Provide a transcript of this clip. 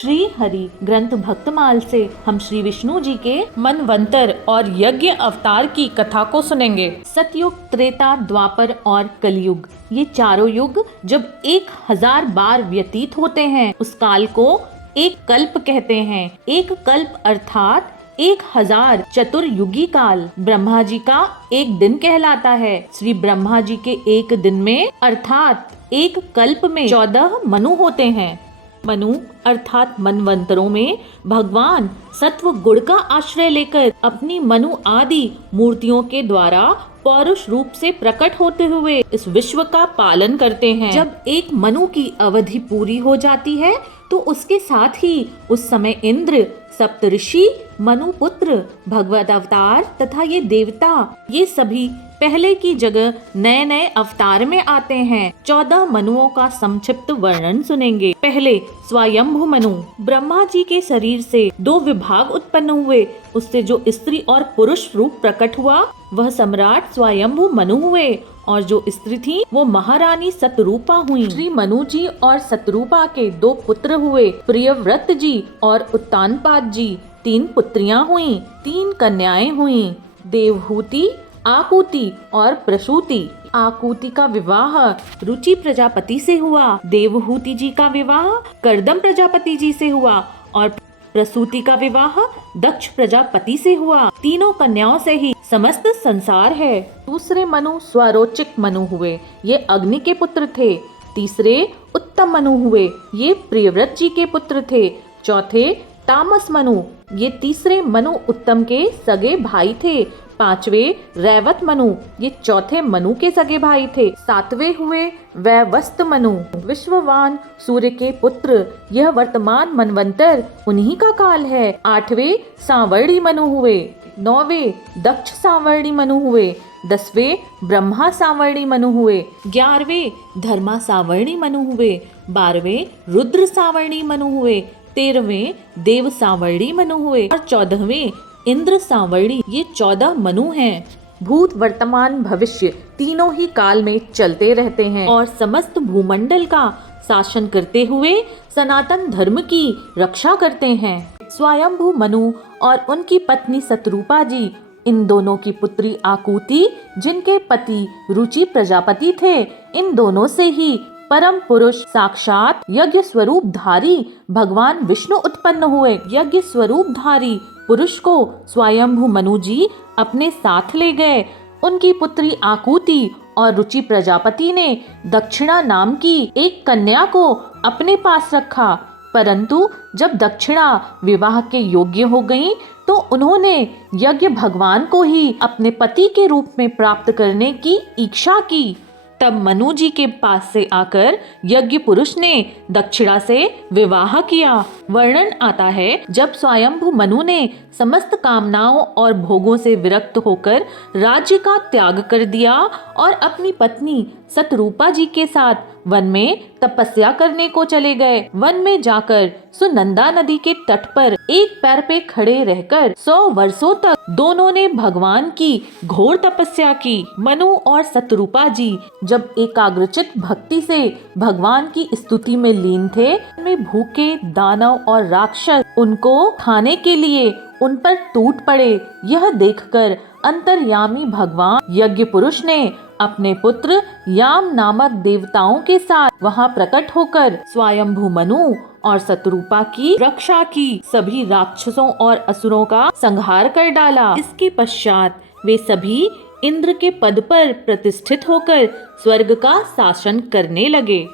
श्री हरि ग्रंथ भक्तमाल से हम श्री विष्णु जी के मनवंतर और यज्ञ अवतार की कथा को सुनेंगे। सतयुग, त्रेता, द्वापर और कलयुग, ये चारों युग जब 1000 बार व्यतीत होते हैं उस काल को एक कल्प कहते हैं। एक कल्प अर्थात 1000 चतुर्युगी काल ब्रह्मा जी का एक दिन कहलाता है। श्री ब्रह्मा जी के एक दिन में अर्थात एक कल्प में 14 मनु होते हैं। मनु अर्थात मनवंतरों में भगवान सत्व गुण का आश्रय लेकर अपनी मनु आदि मूर्तियों के द्वारा पौरुष रूप से प्रकट होते हुए इस विश्व का पालन करते हैं। जब एक मनु की अवधि पूरी हो जाती है तो उसके साथ ही उस समय इंद्र, सप्तऋषि, मनु पुत्र, भगवत अवतार तथा ये देवता, ये सभी पहले की जगह नए नए अवतार में आते हैं। 14 मनुओं का संक्षिप्त वर्णन सुनेंगे। पहले स्वयंभु मनु। ब्रह्मा जी के शरीर से 2 विभाग उत्पन्न हुए। उससे जो स्त्री और पुरुष रूप प्रकट हुआ वह सम्राट स्वयंभु मनु हुए और जो स्त्री थी वो महारानी सतरूपा हुई। श्री मनु जी और सतरूपा के 2 पुत्र हुए, प्रियव्रत जी और उत्तानपाद जी। 3 पुत्रियां हुई, 3 कन्याएं हुई, देवहूति, आकुति और प्रसूति। आकुति का विवाह रुचि प्रजापति से हुआ, देवहूति जी का विवाह कर्दम प्रजापति जी से हुआ और प्रसूति का विवाह दक्ष प्रजापति से हुआ। तीनों कन्याओं से ही समस्त संसार है। दूसरे मनु स्वरोचिक मनु हुए, ये अग्नि के पुत्र थे। तीसरे उत्तम मनु हुए, ये प्रियव्रत जी के पुत्र थे। चौथे तामस मनु, ये तीसरे मनु उत्तम के सगे भाई थे। 5वें रैवत मनु, ये चौथे मनु के सगे भाई थे। 7वें हुए वैवस्त मनु, विश्ववान सूर्य के पुत्र। यह वर्तमान मनवंतर उन्हीं का काल है। 8वें सांवर्णी मनु हुए। 9वें दक्ष सांवर्णी मनु हुए। 10वें ब्रह्मा सांवर्णी मनु हुए। 11वें धर्मा सांवर्णी मनु हुए। 12वें रुद्र सांवर्णी मनु हुए। 13वें देव सांवर्णी मनु हुए और 14वें इंद्र सांवर्णी। ये 14 मनु हैं। भूत, वर्तमान, भविष्य तीनों ही काल में चलते रहते हैं और समस्त भूमंडल का शासन करते हुए सनातन धर्म की रक्षा करते हैं। स्वयंभु मनु और उनकी पत्नी सतरूपा जी, इन दोनों की पुत्री आकुति, जिनके पति रुचि प्रजापति थे, इन दोनों से ही परम पुरुष साक्षात यज्ञ स्वरूप धारी भगवान विष्णु उत्पन्न हुए। यज्ञ स्वरूप धारी पुरुष को स्वयंभु मनु जी अपने साथ ले गए। उनकी पुत्री आकुति और रुचि प्रजापति ने दक्षिणा नाम की एक कन्या को अपने पास रखा, परंतु जब दक्षिणा विवाह के योग्य हो गई तो उन्होंने यज्ञ भगवान को ही अपने पति के रूप में प्राप्त करने की इच्छा की। तब मनु जी के पास से आकर यज्ञ पुरुष ने दक्षिणा से विवाह किया। वर्णन आता है, जब स्वयंभु मनु ने समस्त कामनाओं और भोगों से विरक्त होकर राज्य का त्याग कर दिया और अपनी पत्नी सतरूपा जी के साथ वन में तपस्या करने को चले गए। वन में जाकर सुनंदा नदी के तट पर एक पैर पे खड़े रहकर 100 वर्षों तक दोनों ने भगवान की घोर तपस्या की। मनु और सतरूपा जी जब एकाग्रचित भक्ति से भगवान की स्तुति में लीन थे, में भूखे दानव और राक्षस उनको खाने के लिए उन पर टूट पड़े। यह देखकर अंतर्यामी भगवान यज्ञ पुरुष ने अपने पुत्र याम नामक देवताओं के साथ वहां प्रकट होकर स्वयंभु मनु और सतरूपा की रक्षा की। सभी राक्षसों और असुरों का संहार कर डाला। इसके पश्चात वे सभी इंद्र के पद पर प्रतिष्ठित होकर स्वर्ग का शासन करने लगे।